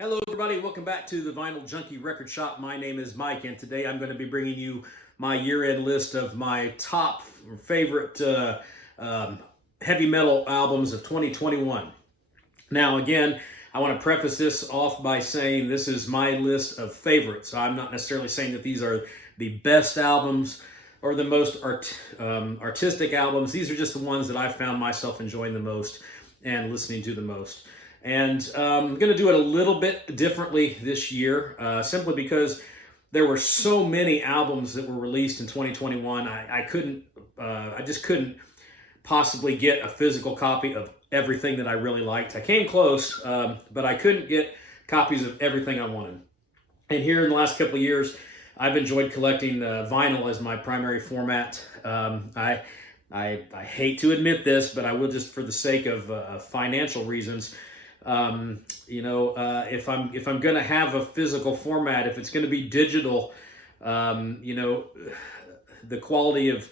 Hello, everybody. Welcome back to the Vinyl Junkie Record Shop. My name is Mike, and today I'm going to be bringing you my year-end list of my top favorite heavy metal albums of 2021. Now, again, I want to preface this off by saying this is my list of favorites. I'm not necessarily saying that these are the best albums or the most artistic albums. These are just the ones that I found myself enjoying the most and listening to the most. And I'm going to do it a little bit differently this year, simply because there were so many albums that were released in 2021. I just couldn't possibly get a physical copy of everything that I really liked. I came close, but I couldn't get copies of everything I wanted. And here in the last couple of years, I've enjoyed collecting vinyl as my primary format. I hate to admit this, but I will, just for the sake of financial reasons. If I'm going to have a physical format, if it's going to be digital, the quality of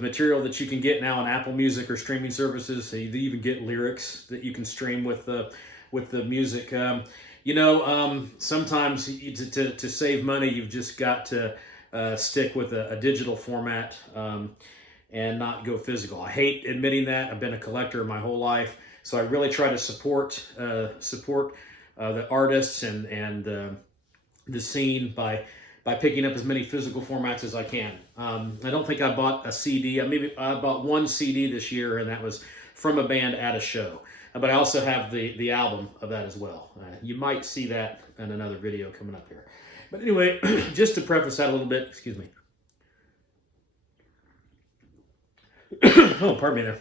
material that you can get now on Apple Music or streaming services, so you even get lyrics that you can stream with the music. Sometimes to save money, you've just got to stick with a digital format and not go physical. I hate admitting that. I've been a collector my whole life. So I really try to support the artists and the scene by picking up as many physical formats as I can. I don't think I bought a CD. I bought one CD this year, and that was from a band at a show. But I also have the album of that as well. You might see that in another video coming up here. But anyway, just to preface that a little bit, excuse me. Oh, pardon me there.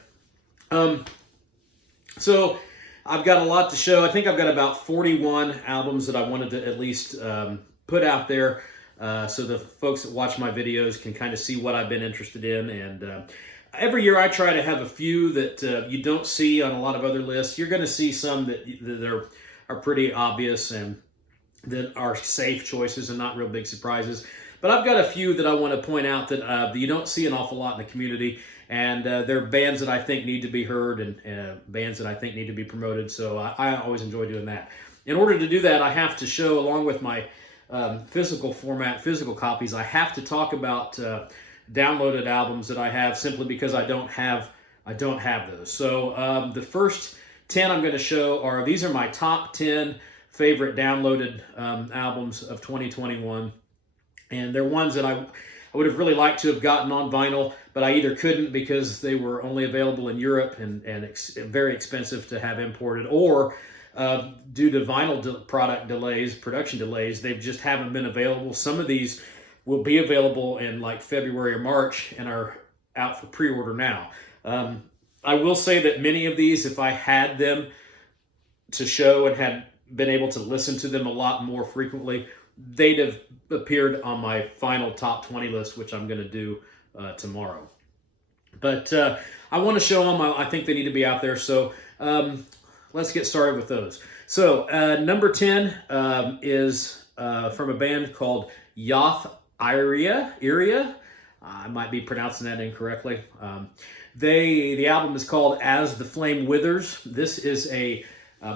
So I've got a lot to show. I think I've got about 41 albums that I wanted to at least put out there so the folks that watch my videos can kind of see what I've been interested in. And every year I try to have a few that you don't see on a lot of other lists. You're going to see some that are pretty obvious and that are safe choices and not real big surprises. But I've got a few that I want to point out that you don't see an awful lot in the community. And they're bands that I think need to be heard and bands that I think need to be promoted. So I always enjoy doing that. In order to do that, I have to show, along with my physical copies, I have to talk about downloaded albums that I have, simply because I don't have those. So the first 10 I'm going to show these are my top 10 favorite downloaded albums of 2021. And they're ones that I would have really liked to have gotten on vinyl, but I either couldn't because they were only available in Europe and very expensive to have imported, or due to vinyl production delays, they just haven't been available. Some of these will be available in like February or March and are out for pre-order now. I will say that many of these, if I had them to show and had been able to listen to them a lot more frequently, they'd have appeared on my final top 20 list, which I'm going to do tomorrow. But I want to show them. I think they need to be out there. So let's get started with those. So number 10 is from a band called YATHERIA. I might be pronouncing that incorrectly. The album is called As the Flame Withers. This is a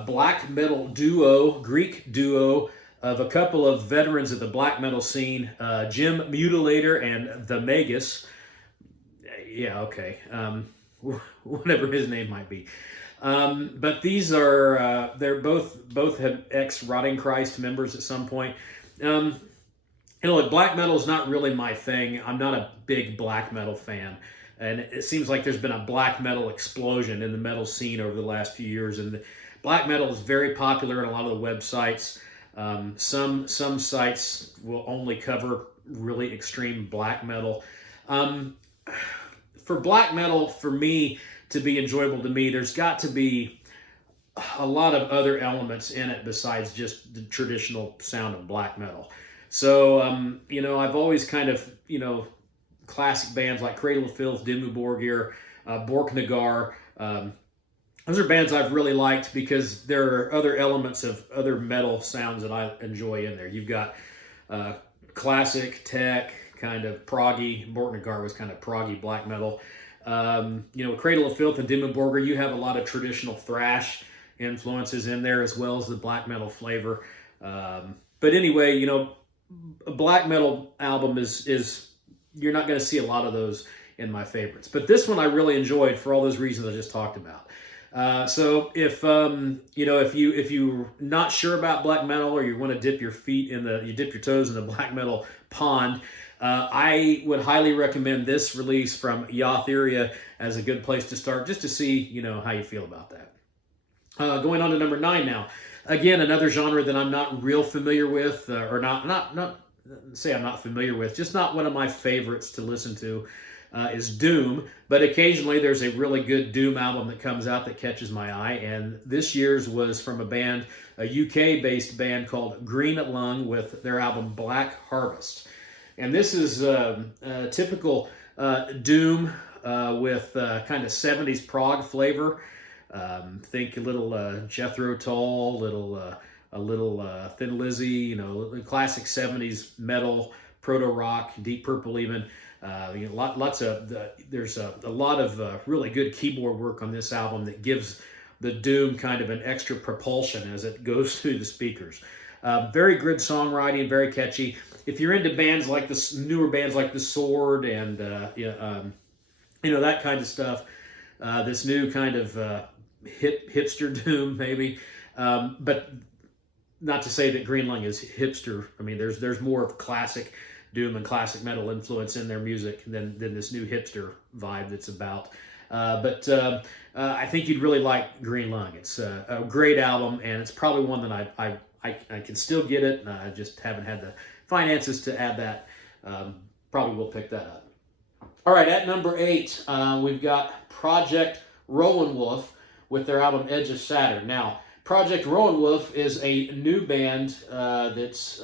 black metal duo, Greek duo, of a couple of veterans of the black metal scene, Jim Mutilator and the Menace. Yeah, okay. Whatever his name might be. But these are, they're both have ex-Rotting Christ members at some point. Like black metal is not really my thing. I'm not a big black metal fan. And it seems like there's been a black metal explosion in the metal scene over the last few years. And black metal is very popular in a lot of the websites. Some sites will only cover really extreme black metal. For black metal, for me, to be enjoyable to me, there's got to be a lot of other elements in it besides just the traditional sound of black metal. So, I've always kind of, classic bands like Cradle of Filth, Dimmu Borgir, Borknagar. Those are bands I've really liked because there are other elements of other metal sounds that I enjoy in there. You've got classic, tech, kind of proggy. Borknagar was kind of proggy black metal. Cradle of Filth and Dimmu Borgir, you have a lot of traditional thrash influences in there, as well as the black metal flavor. But anyway, a black metal album is you're not going to see a lot of those in my favorites. But this one I really enjoyed for all those reasons I just talked about. So if if you're not sure about black metal, or you want to dip your toes in the black metal pond, I would highly recommend this release from YATHERIA as a good place to start, just to see how you feel about that. Going on to number 9 now. Again, another genre that I'm not real familiar with, or not say I'm not familiar with, just not one of my favorites to listen to. Is Doom, but occasionally there's a really good Doom album that comes out that catches my eye, and this year's was from a UK-based band called Green Lung, with their album Black Harvest. And this is a typical Doom with kind of 70s prog flavor. Think a little Jethro Tull, a little Thin Lizzy, classic 70s metal, proto rock, Deep Purple even. There's a lot of really good keyboard work on this album that gives the Doom kind of an extra propulsion as it goes through the speakers. Very good songwriting, very catchy. If you're into bands like this, newer bands like The Sword and that kind of stuff, this new kind of hipster Doom maybe, but not to say that Green Lung is hipster. I mean, there's more of classic Doom and classic metal influence in their music than this new hipster vibe that's about. But I think you'd really like Green Lung. It's a great album, and it's probably one that I can still get it. I just haven't had the finances to add that. Probably will pick that up. All right, at number 8, we've got Project Rowan Wolf with their album Edge of Saturn. Now, Project Rowan Wolf is a new band that's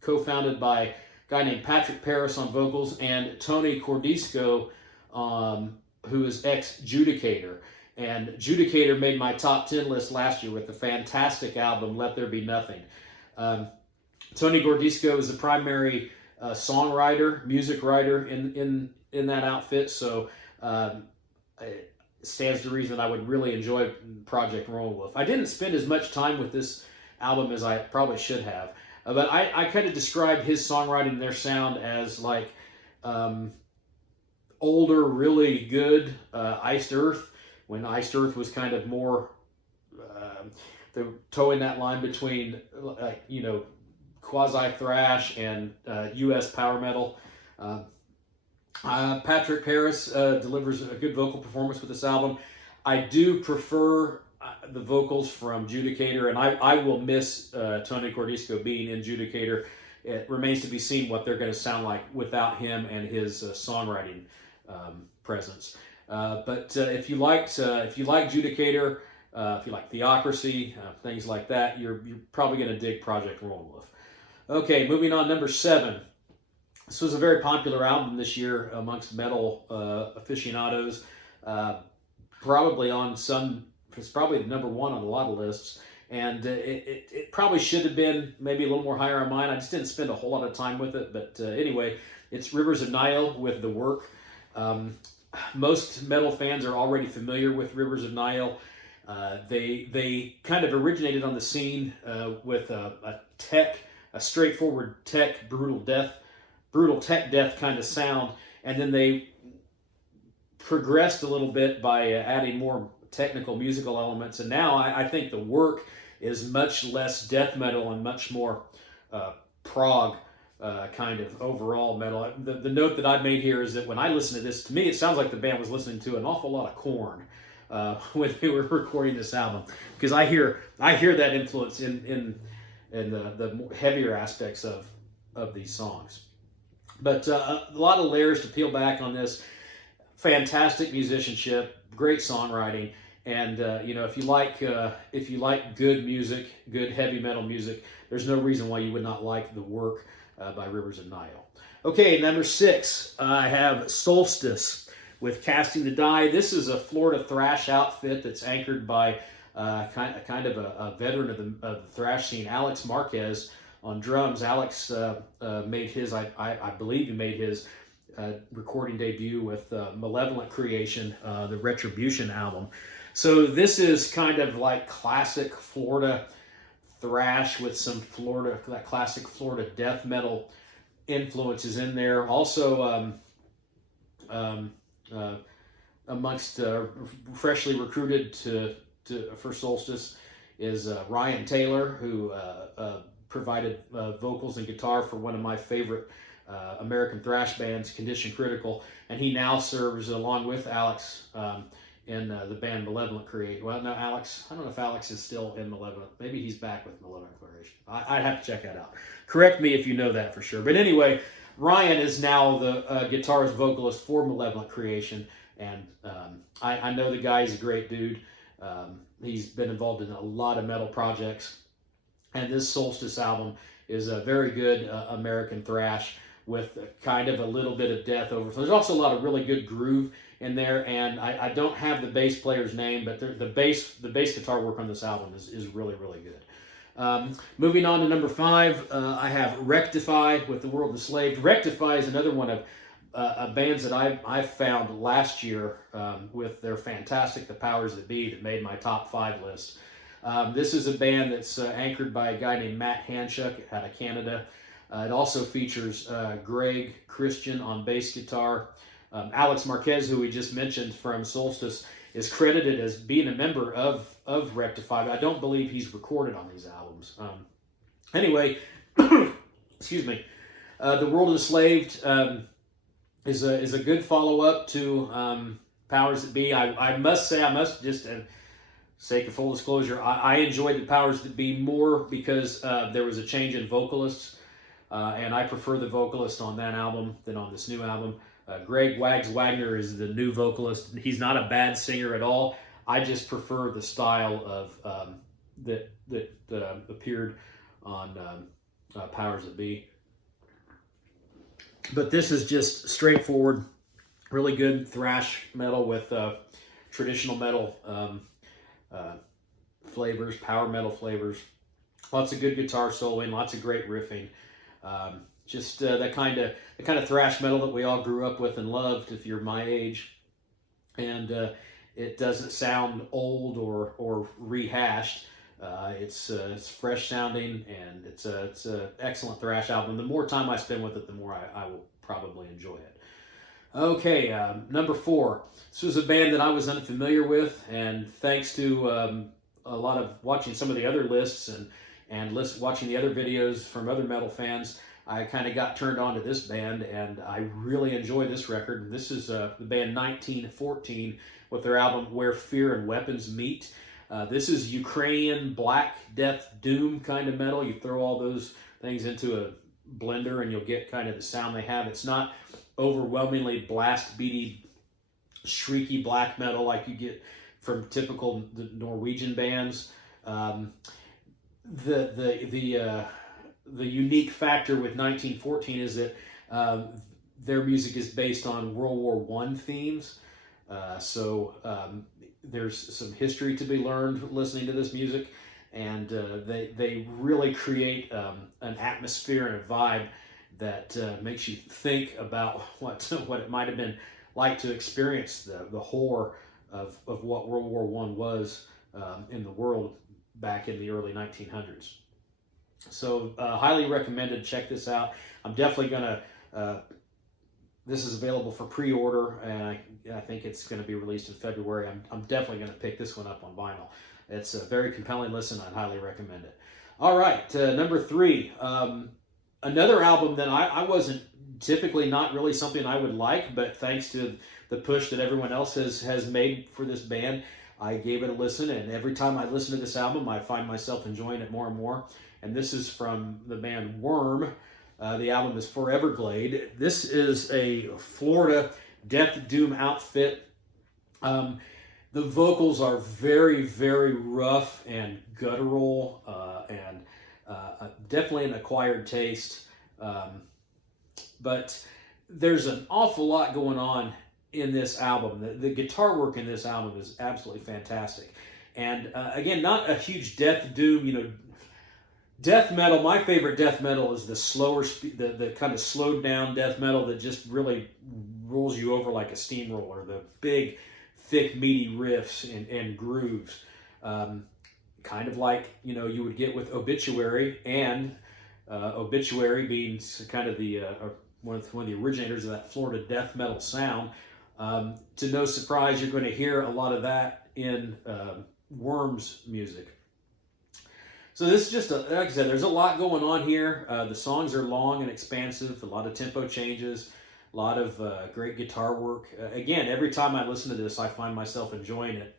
co-founded by a guy named Patrick Paris on vocals and Tony Cordisco, who is ex-Judicator. And Judicator made my top 10 list last year with the fantastic album Let There Be Nothing. Tony Cordisco is the primary songwriter, music writer in that outfit, so it stands to reason I would really enjoy Project Rowan Wolf. I didn't spend as much time with this album as I probably should have, but I kind of described his songwriting and their sound as like older, really good Iced Earth, when Iced Earth was kind of more they're towing that line between quasi thrash and U.S. power metal. Patrick Paris delivers a good vocal performance with this album. I do prefer the vocals from Judicator, and I will miss Tony Cordisco being in Judicator. It remains to be seen what they're going to sound like without him and his songwriting presence. But if you like Judicator, if you like Theocracy, things like that, you're probably going to dig Project Rowan Wolf. Okay, moving on, number 7. This was a very popular album this year amongst metal aficionados. It's probably the number 1 on a lot of lists. And it probably should have been maybe a little more higher on mine. I just didn't spend a whole lot of time with it. But anyway, it's Rivers of Nile with The Work. Most metal fans are already familiar with Rivers of Nile. They kind of originated on the scene with a straightforward tech, brutal tech death kind of sound, and then they progressed a little bit by adding more technical musical elements, and now I think The Work is much less death metal and much more prog kind of overall metal. The note that I made here is that when I listen to this, to me it sounds like the band was listening to an awful lot of Korn when they were recording this album, because I hear that influence in the more heavier aspects of these songs. But a lot of layers to peel back on this. Fantastic musicianship, great songwriting, and if you like good music, good heavy metal music, there's no reason why you would not like The Work by Rivers of Nile. Okay, number 6, I have Solstice with Casting the Die. This is a Florida thrash outfit that's anchored by kind of a veteran of the thrash scene, Alex Marquez, on drums. Alex made his, I believe he made his recording debut with Malevolent Creation, the Retribution album. So this is kind of like classic Florida thrash with some that classic Florida death metal influences in there. Also, amongst freshly recruited for Solstice is Ryan Taylor, who provided vocals and guitar for one of my favorite American thrash bands, Condition Critical, and he now serves along with Alex in the band Malevolent Creation. Well, no, Alex, I don't know if Alex is still in Malevolent. Maybe he's back with Malevolent Creation. I'd have to check that out. Correct me if you know that for sure. But anyway, Ryan is now the guitarist vocalist for Malevolent Creation, and I know the guy is a great dude. He's been involved in a lot of metal projects, and this Solstice album is a very good American thrash with kind of a little bit of death over. So there's also a lot of really good groove in there, and I don't have the bass player's name, but the bass guitar work on this album is really, really good. Moving on to number 5, I have Rectify with The World Enslaved. Rectify is another one of bands that I found last year with their fantastic The Powers That Be that made my top 5 list. This is a band that's anchored by a guy named Matt Hanchuk out of Canada. It also features Greg Christian on bass guitar. Alex Marquez, who we just mentioned from Solstice, is credited as being a member of Rectify, but I don't believe he's recorded on these albums. Anyway, excuse me. The World Enslaved is a good follow-up to Powers That Be. I must just, sake of full disclosure, I enjoyed the Powers That Be more because there was a change in vocalists, and I prefer the vocalist on that album than on this new album. Greg Wags Wagner is the new vocalist. He's not a bad singer at all. I just prefer the style of that appeared on Powers That Be. But this is just straightforward, really good thrash metal with traditional metal flavors, power metal flavors. Lots of good guitar soloing, lots of great riffing. Just the kind of thrash metal that we all grew up with and loved if you're my age. And it doesn't sound old or rehashed. It's fresh sounding, and it's an excellent thrash album. The more time I spend with it, the more I will probably enjoy it. Okay, number 4. This was a band that I was unfamiliar with, and thanks to a lot of watching some of the other lists and watching the other videos from other metal fans, I kind of got turned on to this band, and I really enjoy this record. This is the band 1914 with their album Where Fear and Weapons Meet. This is Ukrainian black death doom kind of metal. You throw all those things into a blender and you'll get kind of the sound they have. It's not overwhelmingly blast beaty, shrieky black metal like you get from typical Norwegian bands. The unique factor with 1914 is that their music is based on World War I themes. So there's some history to be learned listening to this music, and they really create an atmosphere and a vibe that makes you think about what it might have been like to experience the horror of what World War I was in the world back in the early 1900s. So highly recommended. Check this out. I'm definitely going to, this is available for pre-order, and I think it's going to be released in February. I'm definitely going to pick this one up on vinyl. It's a very compelling listen. I'd highly recommend it. All right, number 3. Another album that I wasn't typically not really something I would like, but thanks to the push that everyone else has made for this band, I gave it a listen, and every time I listen to this album, I find myself enjoying it more and more. And this is from the band Worm. The album is Foreverglade. This is a Florida death doom outfit. The vocals are very, very rough and guttural, and definitely an acquired taste. But there's an awful lot going on in this album. The guitar work in this album is absolutely fantastic. And again, not a huge death doom, death metal. My favorite death metal is the slower, the kind of slowed down death metal that just really rolls you over like a steamroller. The big, thick, meaty riffs and grooves, kind of like you would get with Obituary, and Obituary being kind of the one of the originators of that Florida death metal sound. To no surprise, you're going to hear a lot of that in Worm's music. So this is just, like I said, there's a lot going on here. The songs are long and expansive, a lot of tempo changes, a lot of great guitar work. Again, every time I listen to this, I find myself enjoying it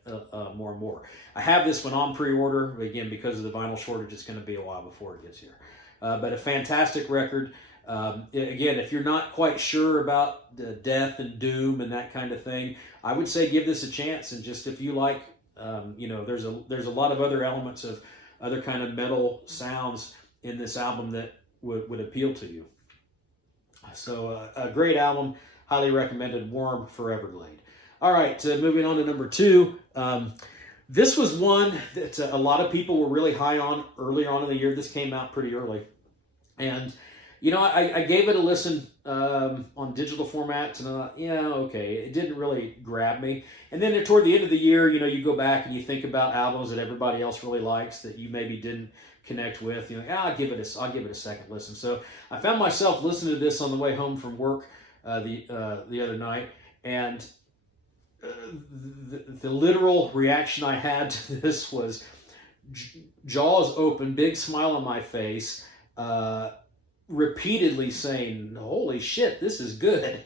more and more. I have this one on pre-order, but again, because of the vinyl shortage, it's going to be a while before it gets here. But a fantastic record. Again, if you're not quite sure about the death and doom and that kind of thing, I would say give this a chance. And just if you like, there's a lot of other elements of other kind of metal sounds in this album that would appeal to you. So a great album, highly recommended. Worm for Everglade. All right, moving on to number 2. This was one that a lot of people were really high on earlier on in the year. This came out pretty early. And, I gave it a listen on digital formats, and I thought, yeah, okay, it didn't really grab me. And then toward the end of the year, you go back and you think about albums that everybody else really likes that you maybe didn't connect with. I'll give it a second listen. So I found myself listening to this on the way home from work the other night, and the literal reaction I had to this was jaws open, big smile on my face, repeatedly saying, "Holy shit, this is good."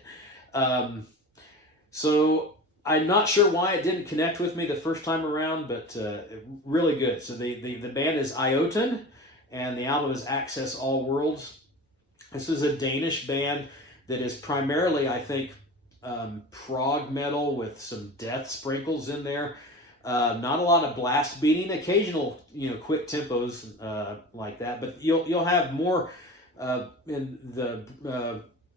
So I'm not sure why it didn't connect with me the first time around, but really good. So the band is Iotan, and the album is Access All Worlds. This is a Danish band that is primarily, I think, prog metal with some death sprinkles in there. Not a lot of blast beating, occasional quick tempos like that, but you'll have more. And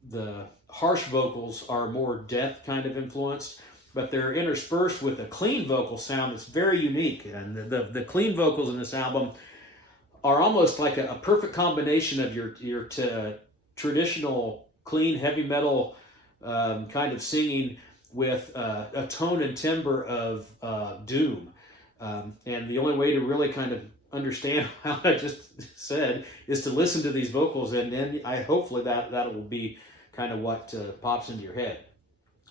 the harsh vocals are more death kind of influenced, but they're interspersed with a clean vocal sound that's very unique. And the clean vocals in this album are almost like a perfect combination of your traditional clean heavy metal kind of singing with a tone and timbre of doom. And the only way to really kind of understand how I just said is to listen to these vocals, and then hopefully that will be kind of what pops into your head.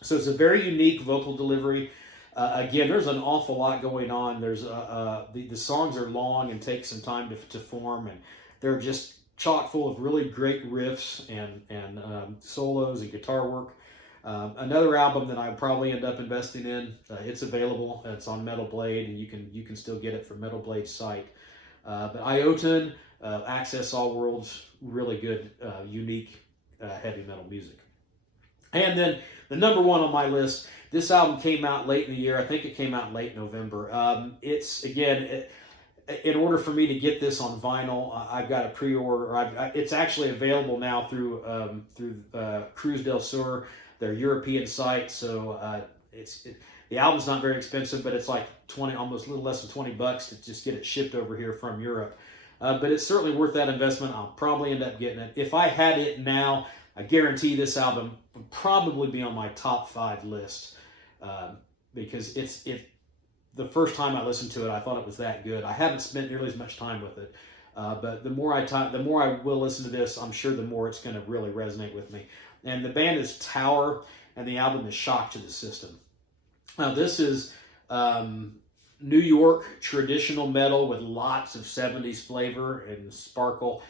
So it's a very unique vocal delivery. Again, there's an awful lot going on. There's the songs are long and take some time to form, and they're just chock full of really great riffs and solos and guitar work. Another album that I would probably end up investing in. It's available. It's on Metal Blade, and you can still get it from Metal Blade's site. But Iotan, Access All Worlds, really good, unique heavy metal music. And then the number 1 on my list, this album came out late in the year. I think it came out late November. It's, again, in order for me to get this on vinyl, I've got a pre-order. It's actually available now through Cruz del Sur, their European site. So the album's not very expensive, but it's like almost a little less than $20 to just get it shipped over here from Europe. But it's certainly worth that investment. I'll probably end up getting it. If I had it now, I guarantee this album would probably be on my top 5 list, because the first time I listened to it, I thought it was that good. I haven't spent nearly as much time with it, but the more I will listen to this, I'm sure the more it's going to really resonate with me. And the band is Tower, and the album is Shock to the System. Now, this is New York traditional metal with lots of 70s flavor and sparkle,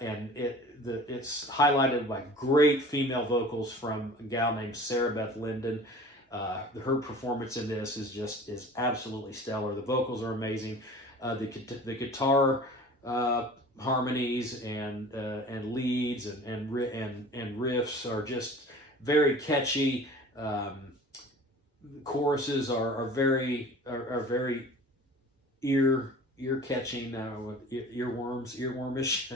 and it's highlighted by great female vocals from a gal named Sarah Beth Linden. Her performance in this is absolutely stellar. The vocals are amazing. The guitar harmonies and leads and riffs are just very catchy. Choruses are very ear catching, earwormish.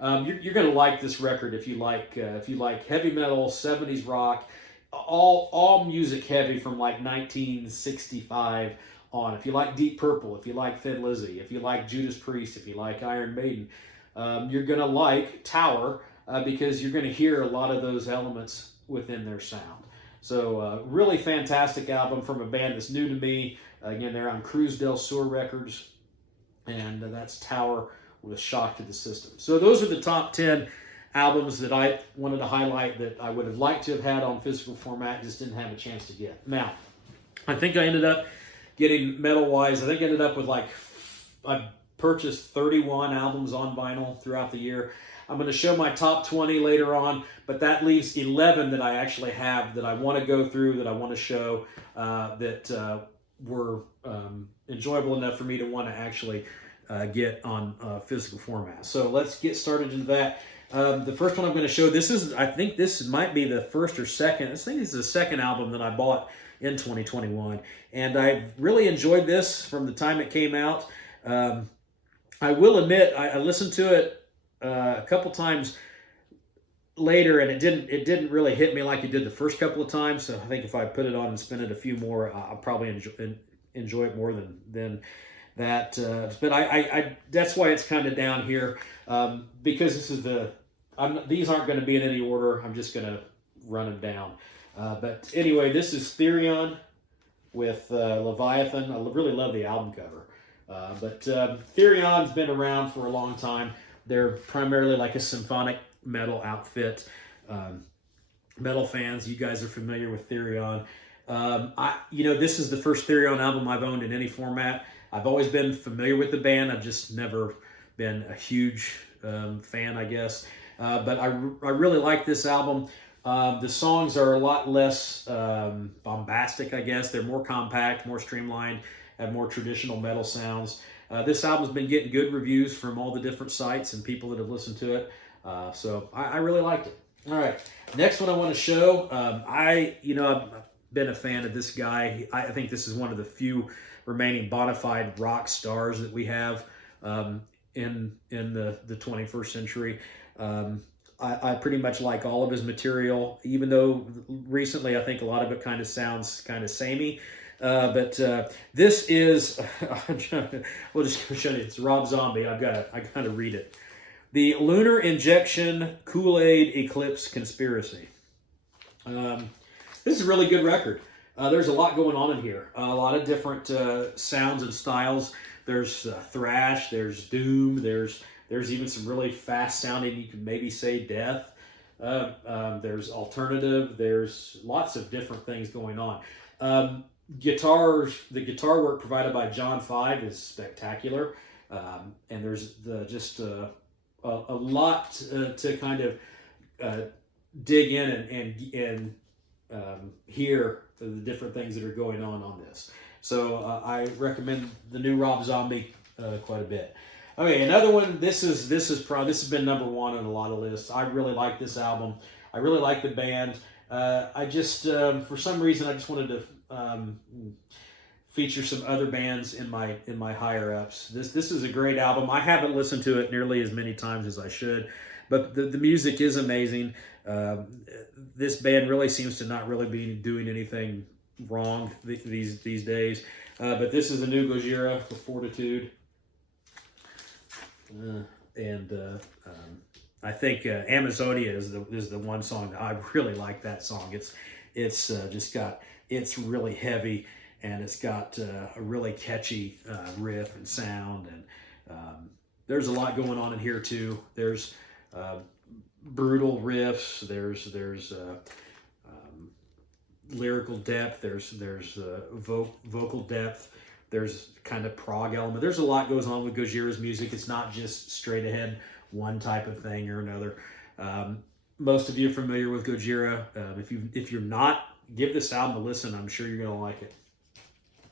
You're going to like this record if you like heavy metal, 70s rock, all music heavy from like 1965 on. If you like Deep Purple, if you like Thin Lizzy, if you like Judas Priest, if you like Iron Maiden, you're going to like Tower because you're going to hear a lot of those elements within their sound. So really fantastic album from a band that's new to me. Again, they're on Cruz del Sur Records, and that's Tower with Shock to the System. So those are the top 10 albums that I wanted to highlight that I would have liked to have had on physical format, just didn't have a chance to get. Now, I think I ended up getting metal-wise, I think I ended up with I purchased 31 albums on vinyl throughout the year. I'm going to show my top 20 later on, but that leaves 11 that I actually have that I want to go through, that I want to show, that were enjoyable enough for me to want to actually get on physical format. So let's get started into that. The first one I'm going to show, I think this might be the first or second, I think this is the second album that I bought in 2021. And I really enjoyed this from the time it came out. I will admit, I listened to it a couple times later, and it didn't really hit me like it did the first couple of times. So I think if I put it on and spin it a few more, I'll probably enjoy it more than that. But I that's why it's kind of down here, because this is these aren't going to be in any order. I'm just going to run them down. But anyway, this is Therion with Leviathan. I really love the album cover. But Therion's been around for a long time. They're primarily like a symphonic metal outfit. Metal fans, you guys are familiar with Therion. This is the first Therion album I've owned in any format. I've always been familiar with the band. I've just never been a huge fan, I guess. But I really like this album. The songs are a lot less bombastic, I guess. They're more compact, more streamlined, have more traditional metal sounds. This album's been getting good reviews from all the different sites and people that have listened to it. So I really liked it. All right, next one I want to show. I've been a fan of this guy. I think this is one of the few remaining bona fide rock stars that we have in the 21st century. I pretty much like all of his material, even though recently I think a lot of it kind of sounds kind of samey. But this is, we'll just show you, it's Rob Zombie. I gotta read it. The Lunar Injection Kool-Aid Eclipse Conspiracy. This is a really good record. There's a lot going on in here. A lot of different sounds and styles. There's thrash, there's doom, there's even some really fast sounding, you could maybe say death. There's alternative, there's lots of different things going on. The guitar work provided by John Five is spectacular, and there's a lot to kind of dig in and hear the different things that are going on this. So I recommend the new Rob Zombie quite a bit. Okay, another one. This has been number one on a lot of lists. I really like this album. I really like the band. I just for some reason I just wanted to feature some other bands in my higher ups. This is a great album. I haven't listened to it nearly as many times as I should, but the music is amazing. This band really seems to not really be doing anything wrong these days. But this is a new Gojira with Fortitude, I think Amazonia is the one song that I really like. That song. It's really heavy, and it's got a really catchy riff and sound, and there's a lot going on in here too. There's brutal riffs. There's lyrical depth. There's vocal depth. There's kind of prog element. There's a lot goes on with Gojira's music. It's not just straight ahead one type of thing or another. Most of you are familiar with Gojira. If you're not, give this album a listen. I'm sure you're gonna like it.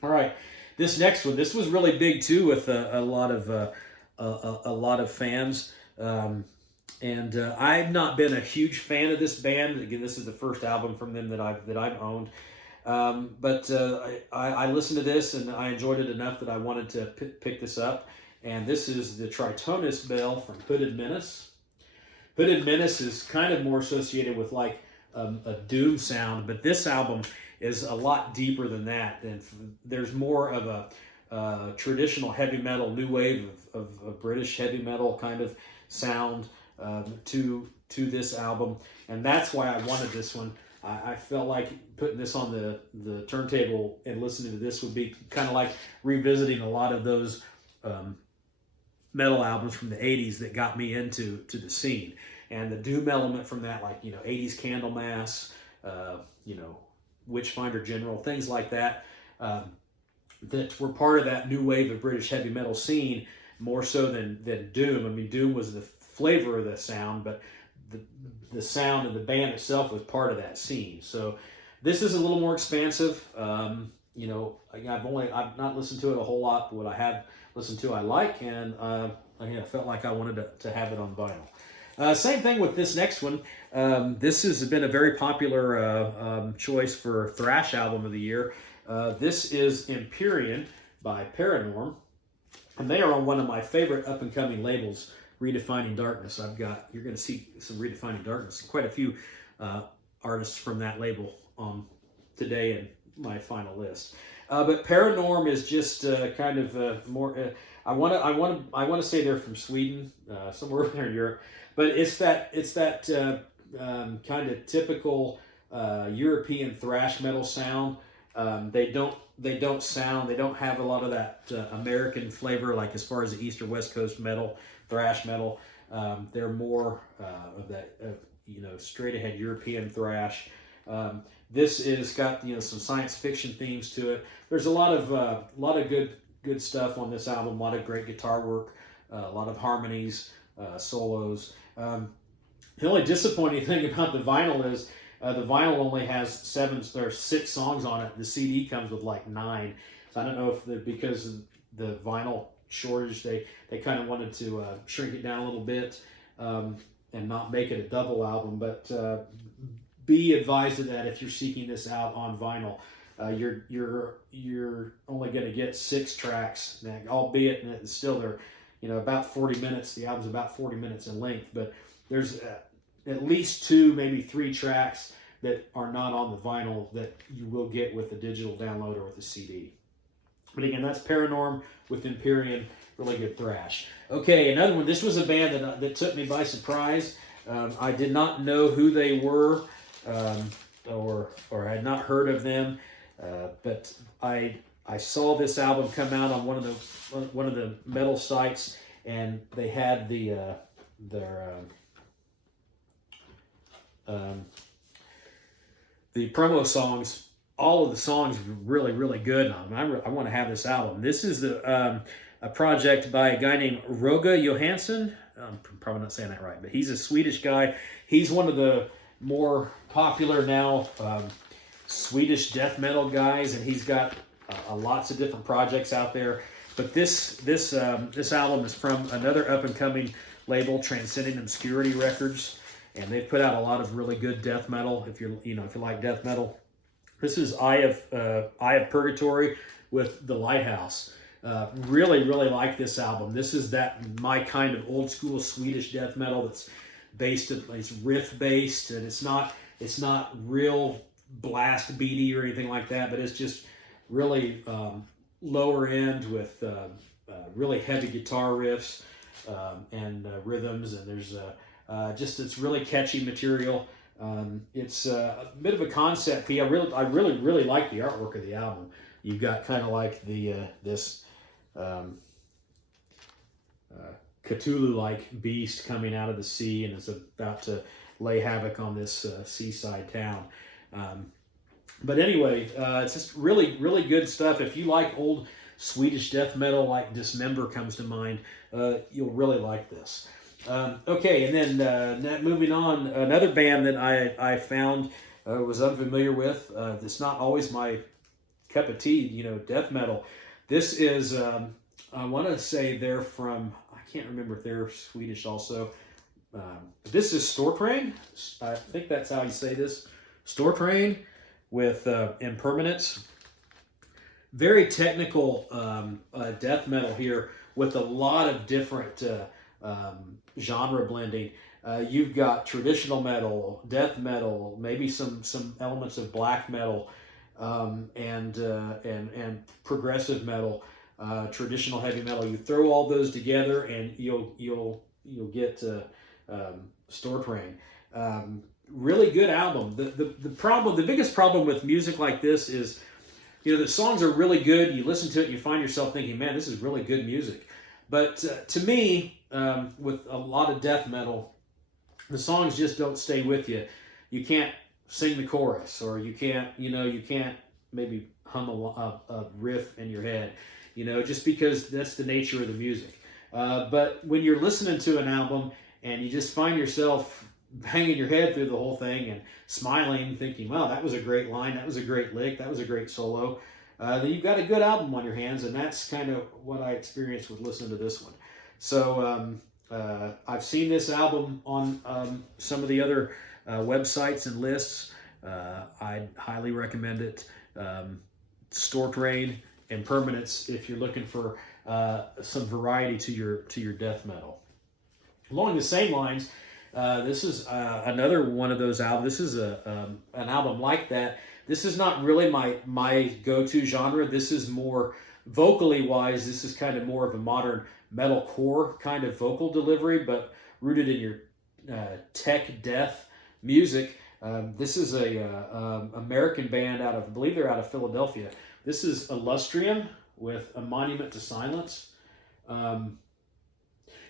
All right, this next one. This was really big too with a lot of fans. I've not been a huge fan of this band. Again, this is the first album from them that I've owned. But I listened to this and I enjoyed it enough that I wanted to pick this up. And this is the Tritonus Bell from Hooded Menace. Hooded Menace is kind of more associated with like a doom sound, but this album is a lot deeper than that. And there's more of a traditional heavy metal, new wave of British heavy metal kind of sound to this album, and that's why I wanted this one. I felt like putting this on the turntable and listening to this would be kind of like revisiting a lot of those metal albums from the 80s that got me into the scene. And the doom element from that, like, 80s Candlemass, Witchfinder General, things like that, that were part of that new wave of British heavy metal scene, more so than doom. I mean, doom was the flavor of the sound, but the sound and the band itself was part of that scene. So this is a little more expansive. I've not listened to it a whole lot. What I have listened to, I like, and I felt like I wanted to have it on vinyl. Same thing with this next one. This has been a very popular choice for thrash album of the year. This is Empyrean by Paranorm, and they are on one of my favorite up-and-coming labels, Redefining Darkness. You're going to see some Redefining Darkness, quite a few artists from that label today in my final list. But Paranorm is just kind of more. I want to say they're from Sweden, somewhere over there in Europe, but it's that kind of typical European thrash metal sound. They don't have a lot of that American flavor, like as far as the East or West Coast metal, thrash metal. They're more of that, straight ahead European thrash. This is got some science fiction themes to it. There's a lot of good stuff on this album. A lot of great guitar work, a lot of harmonies, solos. The only disappointing thing about the vinyl is the vinyl only has 6 songs on it. The CD comes with like 9. So I don't know if because of the vinyl shortage, they kind of wanted to shrink it down a little bit and not make it a double album. But be advised of that if you're seeking this out on vinyl. You're only going to get 6 tracks, albeit it's still they're about 40 minutes. The album's about 40 minutes in length, but there's at least 2, maybe 3 tracks that are not on the vinyl that you will get with the digital download or with the CD. But again, that's Paranorm with Empyrean, really good thrash. Okay, another one. This was a band that took me by surprise. I did not know who they were, or had not heard of them, but I saw this album come out on one of the metal sites, and they had the promo songs. All of the songs were really, really good. I want to have this album. This is a project by a guy named Roga Johansson. I'm probably not saying that right, but he's a Swedish guy. He's one of the more popular now Swedish death metal guys, and he's got lots of different projects out there. But this album is from another up-and-coming label, Transcending Obscurity Records, and they've put out a lot of really good death metal. If you like death metal, this is Eye of Purgatory with the Lighthouse. Really, really like this album. This is my kind of old school Swedish death metal that's it's riff based, and it's not real blast beaty or anything like that, but it's just really lower end with really heavy guitar riffs and rhythms, and there's it's really catchy material. It's a bit of a concept piece. I really like the artwork of the album. You've got kind of like this Cthulhu-like beast coming out of the sea, and is about to lay havoc on this seaside town. But anyway, it's just really, really good stuff. If you like old Swedish death metal, like Dismember comes to mind, you'll really like this. Okay, and then moving on, another band that I found was unfamiliar with. It's not always my cup of tea, death metal. This is, I want to say they're from, I can't remember if they're Swedish also. This is Storeframe. I think that's how you say this. Storeframe with Impermanence. Very technical death metal here with a lot of different genre blending. You've got traditional metal, death metal, maybe some elements of black metal, and progressive metal, traditional heavy metal. You throw all those together, and you'll get Storeframe. really good album. The biggest problem with music like this is, the songs are really good. You listen to it and you find yourself thinking, man, this is really good music. But to me, with a lot of death metal, the songs just don't stay with you. You can't sing the chorus, or you can't maybe hum a riff in your head, just because that's the nature of the music. But when you're listening to an album and you just find yourself hanging your head through the whole thing and smiling, thinking, wow, that was a great line, that was a great lick, that was a great solo, then you've got a good album on your hands, and that's kind of what I experienced with listening to this one. So I've seen this album on some of the other websites and lists. I'd highly recommend it. Storeframe and Permanence if you're looking for some variety to your death metal. Along the same lines, this is another one of those albums. This is an album like that. This is not really my go-to genre. This is more vocally wise. This is kind of more of a modern metalcore kind of vocal delivery, but rooted in your tech death music. This is a American band I believe they're out of Philadelphia. This is Illustrion with A Monument to Silence. Again,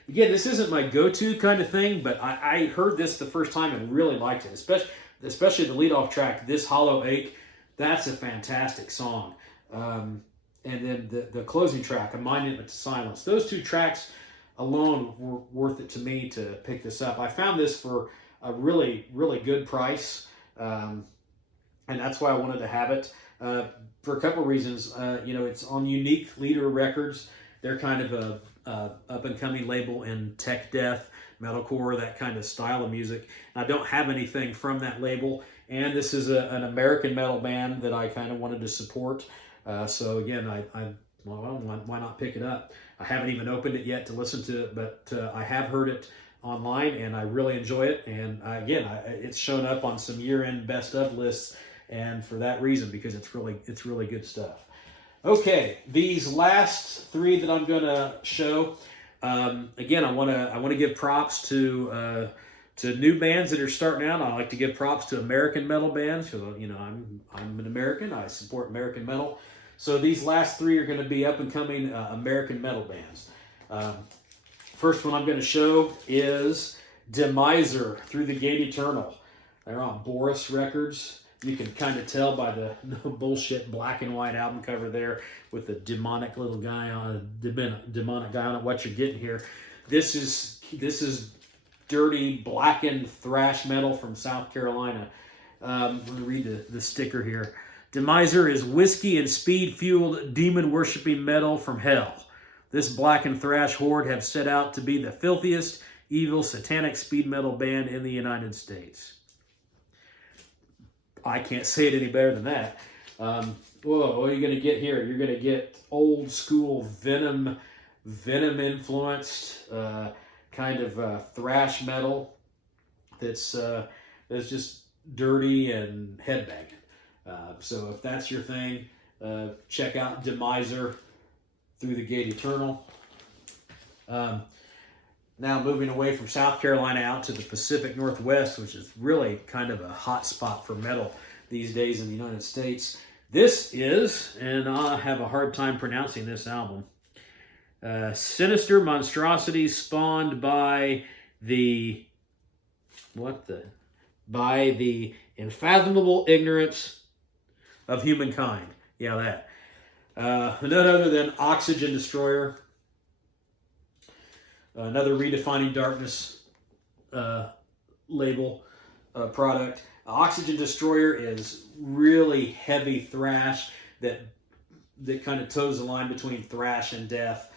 this isn't my go-to kind of thing, but I heard this the first time and really liked it, especially the lead-off track, This Hollow Ache. That's a fantastic song. And then the closing track, A Monument to Silence. Those two tracks alone were worth it to me to pick this up. I found this for a really, really good price, and that's why I wanted to have it for a couple of reasons. It's on Unique Leader Records. They're kind of a up-and-coming label in tech death, metalcore, that kind of style of music. And I don't have anything from that label, and this is an American metal band that I kind of wanted to support. So again, why not pick it up? I haven't even opened it yet to listen to it, but I have heard it online, and I really enjoy it. And it's shown up on some year-end best of lists, and for that reason, because it's really good stuff. Okay, these last three that I'm going to show. Again, I want to give props to new bands that are starting out. I like to give props to American metal bands. So, I'm an American. I support American metal. So these last three are going to be up-and-coming American metal bands. First one I'm going to show is Demiser, Through the Gate Eternal. They're on Boris Records. You can kind of tell by the no bullshit black and white album cover there with the demonic little guy on demonic guy on it. What you're getting here. This is dirty, blackened thrash metal from South Carolina. I'm going to read the sticker here. Demiser is whiskey and speed-fueled, demon-worshipping metal from hell. This blackened thrash horde have set out to be the filthiest, evil, satanic speed metal band in the United States. I can't say it any better than that. What are you going to get here? You're going to get old-school Venom-influenced kind of thrash metal that's just dirty and headbanging. So if that's your thing, check out Demiser, Through the Gate Eternal. Now moving away from South Carolina out to the Pacific Northwest, which is really kind of a hot spot for metal these days in the United States. This is, and I have a hard time pronouncing this album, Sinister Monstrosities spawned by the unfathomable ignorance of humankind. Yeah, that. None other than Oxygen Destroyer. Another Redefining Darkness label product. Oxygen Destroyer is really heavy thrash that kind of toes the line between thrash and death.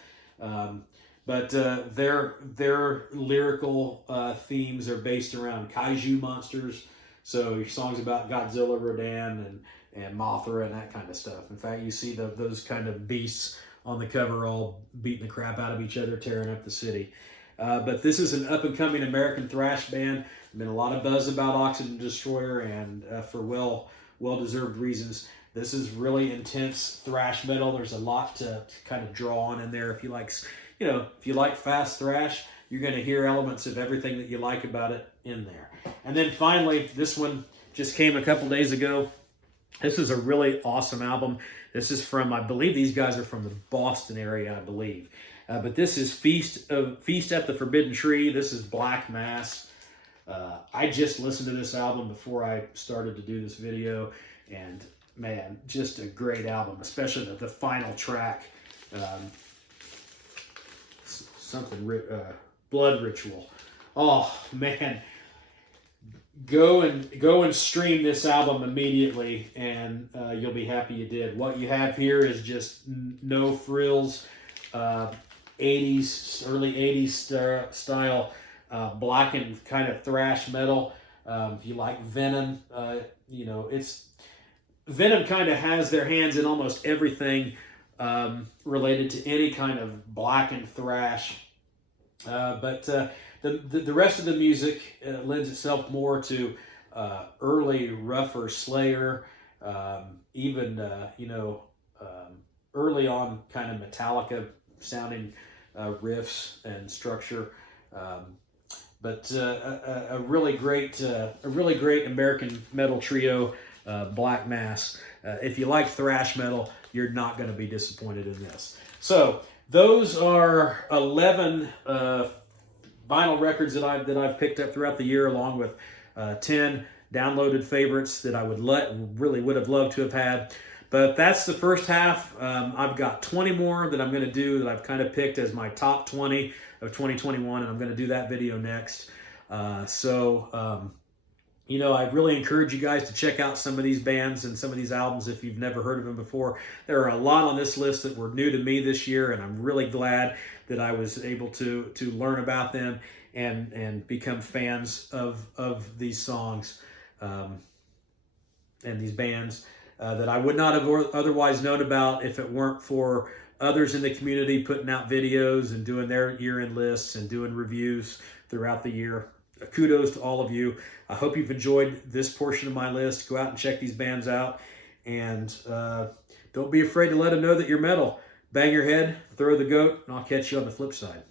But their lyrical themes are based around kaiju monsters. So your songs about Godzilla, Rodan, and Mothra and that kind of stuff. In fact, you see those kind of beasts on the cover all beating the crap out of each other, tearing up the city. But this is an up-and-coming American thrash band. There's been a lot of buzz about Oxygen Destroyer, and for well-deserved reasons. This is really intense thrash metal. There's a lot to kind of draw on in there. If you like fast thrash, You're going to hear elements of everything that you like about it in there. And then finally, this one just came a couple days ago. This is a really awesome album. This is from, I believe these guys are from the Boston area, I believe. But this is Feast at the Forbidden Tree. This is Black Mass. I just listened to this album before I started to do this video, and man, just a great album, especially the final track. Blood Ritual. Oh man, go and stream this album immediately, and you'll be happy you did. What you have here is just no frills, 80s, early 80s style, blackened kind of thrash metal. If you like Venom, you know, Venom kind of has their hands in almost everything related to any kind of blackened thrash. But the rest of the music lends itself more to early, rougher Slayer, even early on kind of Metallica sounding riffs and structure. But a really great American metal trio, Black Mass. If you like thrash metal, you're not going to be disappointed in this. So those are 11 vinyl records that I've picked up throughout the year, along with 10 downloaded favorites that I really would have loved to have had. But that's the first half. I've got 20 more that I'm going to do that I've kind of picked as my top 20 of 2021, and I'm going to do that video next. You know, I really encourage you guys to check out some of these bands and some of these albums if you've never heard of them before. There are a lot on this list that were new to me this year, and I'm really glad that I was able to learn about them and become fans of these songs and these bands that I would not have otherwise known about if it weren't for others in the community putting out videos and doing their year-end lists and doing reviews throughout the year. Kudos to all of you. I hope you've enjoyed this portion of my list. Go out and check these bands out, and don't be afraid to let them know that you're metal. Bang your head, throw the goat, and I'll catch you on the flip side.